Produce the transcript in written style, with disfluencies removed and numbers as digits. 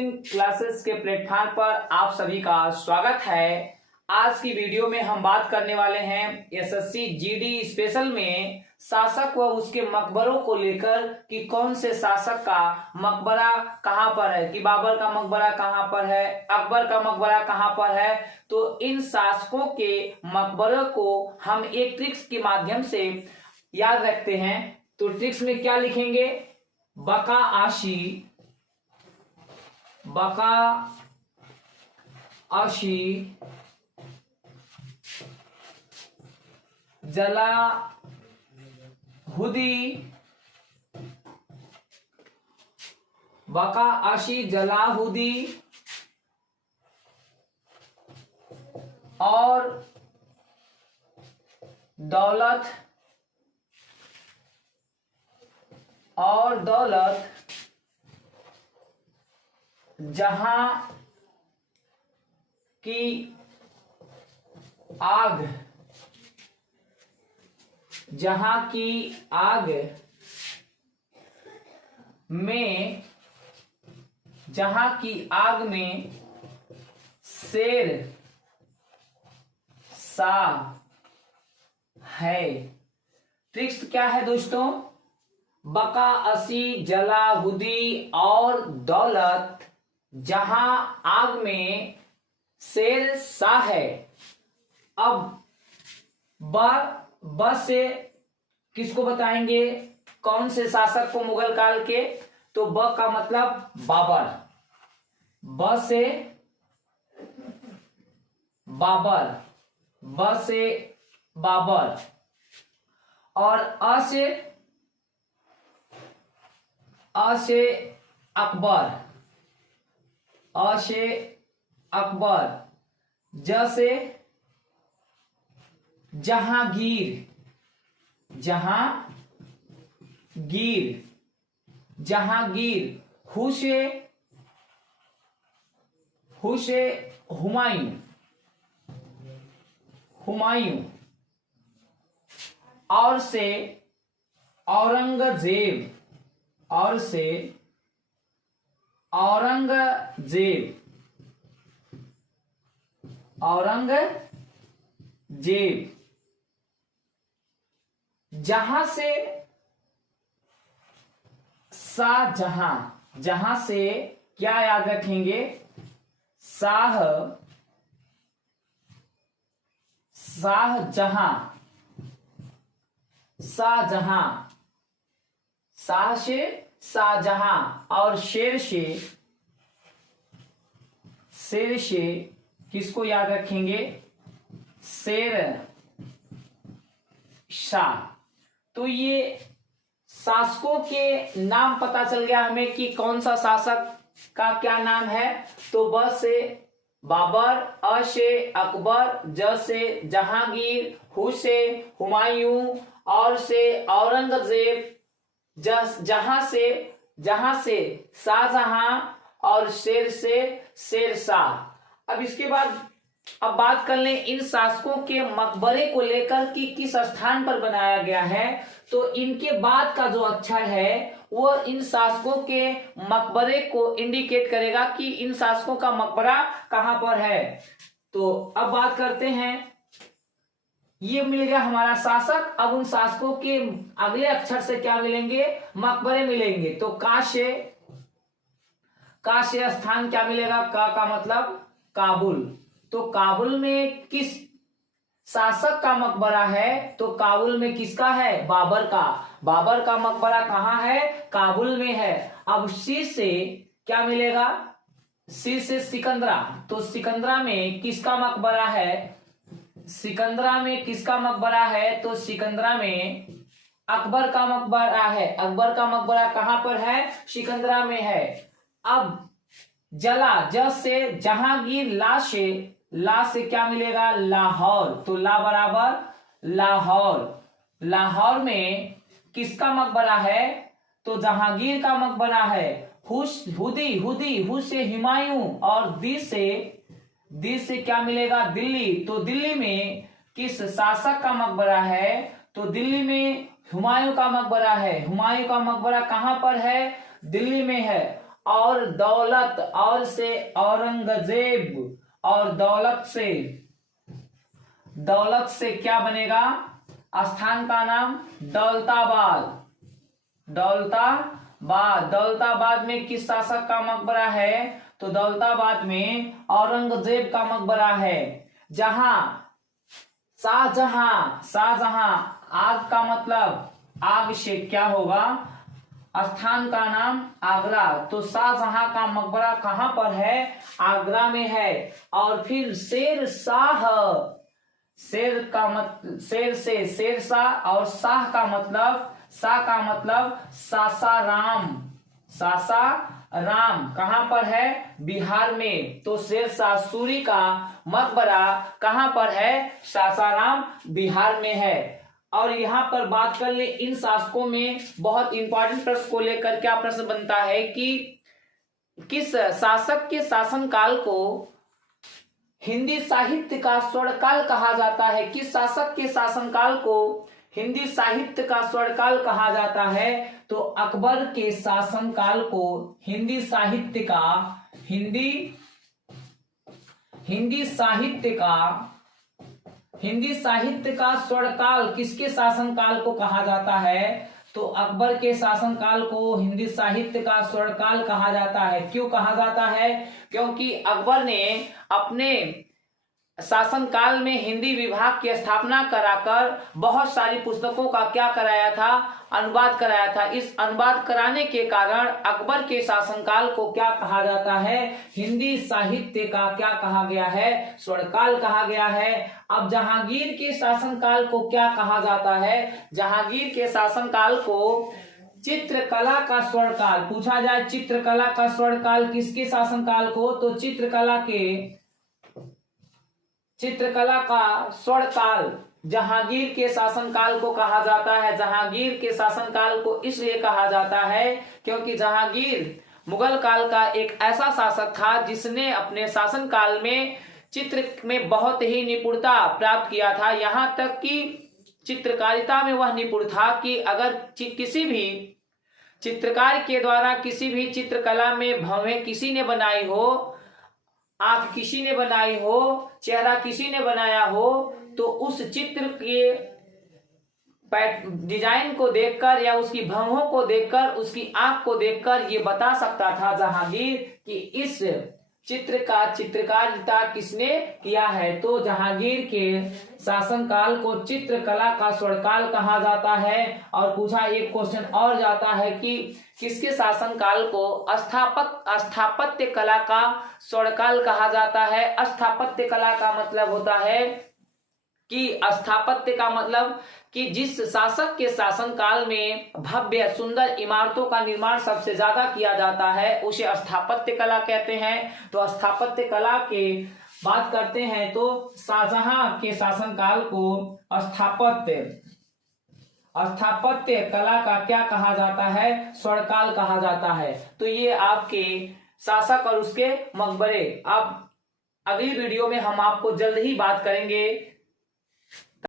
Coaching classes के platform पर आप सभी का स्वागत है। आज की वीडियो में हम बात करने वाले हैं एसएससी जीडी स्पेशल में शासक व उसके मकबरों को लेकर कि कौन से शासक का मकबरा कहां पर है, कि बाबर का मकबरा कहां पर है, अकबर का मकबरा कहां पर है। तो इन शासकों के मकबरों को हम एक ट्रिक्स के माध्यम से याद रखते हैं। तो ट्रिक्स में क्या लिखेंगे? बका आशी जलाहुदी और दौलत जहां की आग में शेर शाह है। ट्रिक्स क्या है दोस्तों? बका असी जलाहुदी और दौलत जहां आग में शेर शाह है। अब ब से किसको बताएंगे? कौन से शासक को मुगल काल के? तो ब का मतलब बाबर, ब से बाबर और अ से अकबर, ज से जहांगीर, हु से हुमायूं और से औरंगजेब, जहां से शाहजहां, जहां से क्या याद रखेंगे? शाहजहां, शाह से शाहजहां और शेर से किसको याद रखेंगे? शेर शाह। तो ये शासकों के नाम पता चल गया हमें कि कौन सा शासक का क्या नाम है। तो ब से बाबर, अ से अकबर, ज से जहांगीर, हु से हुमायूं और से औरंगजेब, जहां से शाहजहां और शेर से शेर शाह। अब इसके बाद अब बात कर लें इन शासकों के मकबरे को लेकर कि किस स्थान पर बनाया गया है। तो इनके बाद का जो अक्षर है वो इन शासकों के मकबरे को इंडिकेट करेगा कि इन शासकों का मकबरा कहां पर है। तो अब बात करते हैं, ये मिल गया हमारा शासक। अब उन शासकों के अगले अक्षर से क्या मिलेंगे? मकबरे मिलेंगे। तो का से स्थान क्या मिलेगा? का मतलब काबुल। तो काबुल में किस शासक का मकबरा है? तो काबुल में किसका है? बाबर का मकबरा कहां है? काबुल में है। अब सी से क्या मिलेगा? सी से सिकंदरा। तो सिकंदरा में किसका मकबरा है? तो सिकंदरा में अकबर का मकबरा है। अकबर का मकबरा कहां पर है? सिकंदरा में है। अब ज से जहांगीर, ला से क्या मिलेगा? लाहौर। तो ला बराबर लाहौर में किसका मकबरा है? तो जहांगीर का मकबरा है। हु से हुमायूं और दी से क्या मिलेगा? दिल्ली। तो दिल्ली में किस शासक का मकबरा है? तो दिल्ली में हुमायूं का मकबरा है। हुमायूं का मकबरा कहां पर है? दिल्ली में है। और दौलत, और से औरंगजेब, और दौलत से क्या बनेगा? स्थान का नाम दौलताबाद। दौलताबाद में किस शासक का मकबरा है? तो दौलताबाद में औरंगजेब का मकबरा है। जहां शाहजहां, आग का मतलब आग से क्या होगा? स्थान का नाम आगरा। तो शाहजहां का मकबरा कहां पर है? आगरा में है। और फिर शेरशाह, शेर से शेरशाह, और शाह का मतलब सासाराम कहां पर है? बिहार में। तो शेरशाह सूरी का मकबरा कहां पर है? सासाराम, बिहार में है। और यहां पर बात कर ले इन शासकों में बहुत इंपॉर्टेंट प्रश्न को लेकर क्या प्रश्न बनता है कि किस शासक के शासनकाल को हिंदी साहित्य का स्वर्णकाल कहा जाता है? किस शासक के शासनकाल को हिंदी साहित्य का स्वर्णकाल कहा जाता है? तो अकबर के शासनकाल को हिंदी साहित्य का स्वर्णकाल किसके शासनकाल को कहा जाता है? तो अकबर के शासनकाल को हिंदी साहित्य का स्वर्णकाल कहा जाता है। क्यों कहा जाता है? क्योंकि अकबर ने अपने शासनकाल में हिंदी विभाग की स्थापना कराकर बहुत सारी पुस्तकों का क्या कराया था? अनुवाद कराया था। इस अनुवाद कराने के कारण अकबर के शासनकाल को क्या कहा जाता है? हिंदी साहित्य का क्या कहा गया है? स्वर्णकाल कहा गया है। अब जहांगीर के शासनकाल को क्या कहा जाता है? जहांगीर के शासनकाल को चित्रकला का स्वर्णकाल पूछा जाए। चित्रकला का स्वर्णकाल किसके शासनकाल को? तो चित्रकला का स्वर्णकाल जहांगीर के शासनकाल को कहा जाता है। जहांगीर के शासनकाल को इसलिए कहा जाता है क्योंकि जहांगीर मुगल काल का एक ऐसा शासक था जिसने अपने शासनकाल में चित्र में बहुत ही निपुणता प्राप्त किया था। यहां तक कि चित्रकारिता में वह निपुण था कि अगर किसी भी चित्रकार के द्वारा किसी भी चित्रकला में भवें किसी ने बनाई हो, आंख किसी ने बनाई हो, चेहरा किसी ने बनाया हो, तो उस चित्र के डिजाइन को देखकर या उसकी भवों को देखकर, उसकी आंख को देखकर ये बता सकता था जहांगीर कि इस चित्र का चित्रकारिता किसने किया है। तो जहांगीर के शासनकाल को चित्रकला का स्वर्णकाल कहा जाता है। और पूछा एक क्वेश्चन और जाता है कि किसके शासनकाल को स्थापत्य कला का स्वर्णकाल कहा जाता है? स्थापत्य कला का मतलब होता है कि स्थापत्य का मतलब कि जिस शासक के शासनकाल में भव्य सुंदर इमारतों का निर्माण सबसे ज्यादा किया जाता है उसे स्थापत्य कला कहते हैं। तो स्थापत्य कला के बात करते हैं तो शाहजहां के शासनकाल को स्थापत्य कला का क्या कहा जाता है? स्वर्णकाल कहा जाता है। तो ये आपके शासक और उसके मकबरे। अब अगली वीडियो में हम आपको जल्द ही बात करेंगे